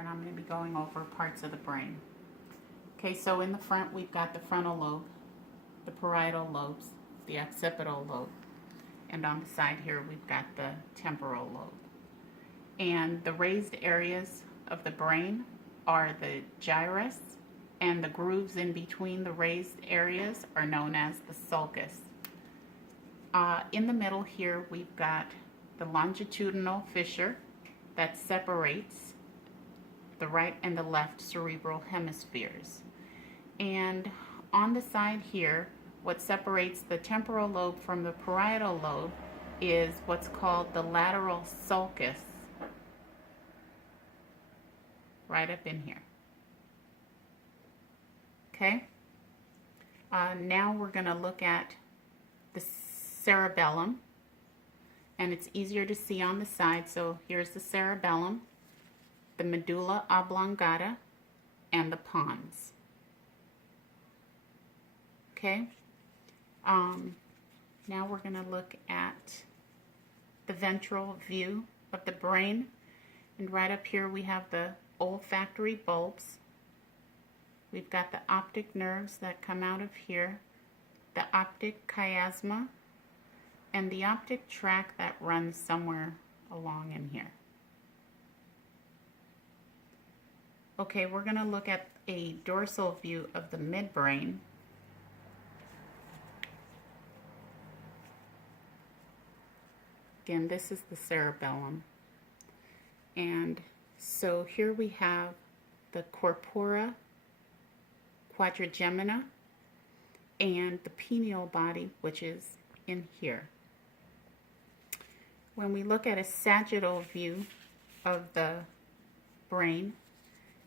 and I'm going to be going over parts of the brain. Okay, so in the front we've got the frontal lobe, the parietal lobes, the occipital lobe, and on the side here we've got the temporal lobe. And the raised areas of the brain are the gyrus, and the grooves in between the raised areas are known as the sulcus. In the middle here we've got the longitudinal fissure that separates the right and the left cerebral hemispheres. And on the side here, what separates the temporal lobe from the parietal lobe is what's called the lateral sulcus, right up in here. Okay? Now we're going to look at the cerebellum, and it's easier to see on the side. So here's the cerebellum, the medulla oblongata, and the pons. Okay? Now we're going to look at the ventral view of the brain, and right up here we have the olfactory bulbs. We've got the optic nerves that come out of here, the optic chiasma, and the optic tract that runs somewhere along in here. Okay, we're going to look at a dorsal view of the midbrain. Again, this is the cerebellum. And so here we have the corpora quadrigemina and the pineal body, which is in here. When we look at a sagittal view of the brain,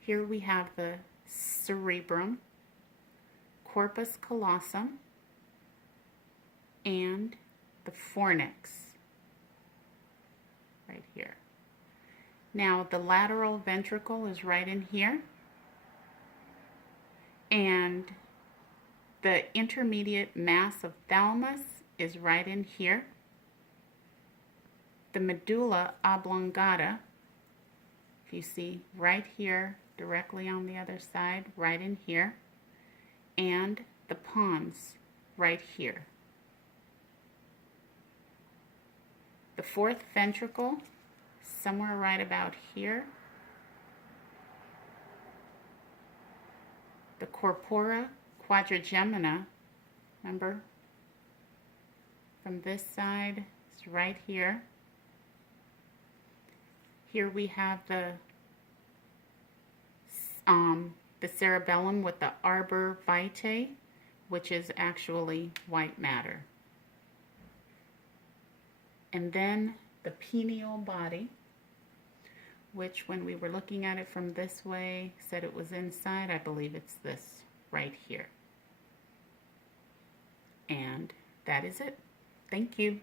here we have the cerebrum, corpus callosum, and the fornix, right here. Now the lateral ventricle is right in here, and the intermediate mass of thalamus is right in here. The medulla oblongata, if you see right here, directly on the other side, right in here, and the pons right here. The fourth ventricle, somewhere right about here. The corpora quadrigemina, remember, from this side, it's right here. Here we have the cerebellum with the arbor vitae, which is actually white matter. And then the pineal body, which when we were looking at it from this way, said it was inside. I believe it's this right here. And that is it. Thank you.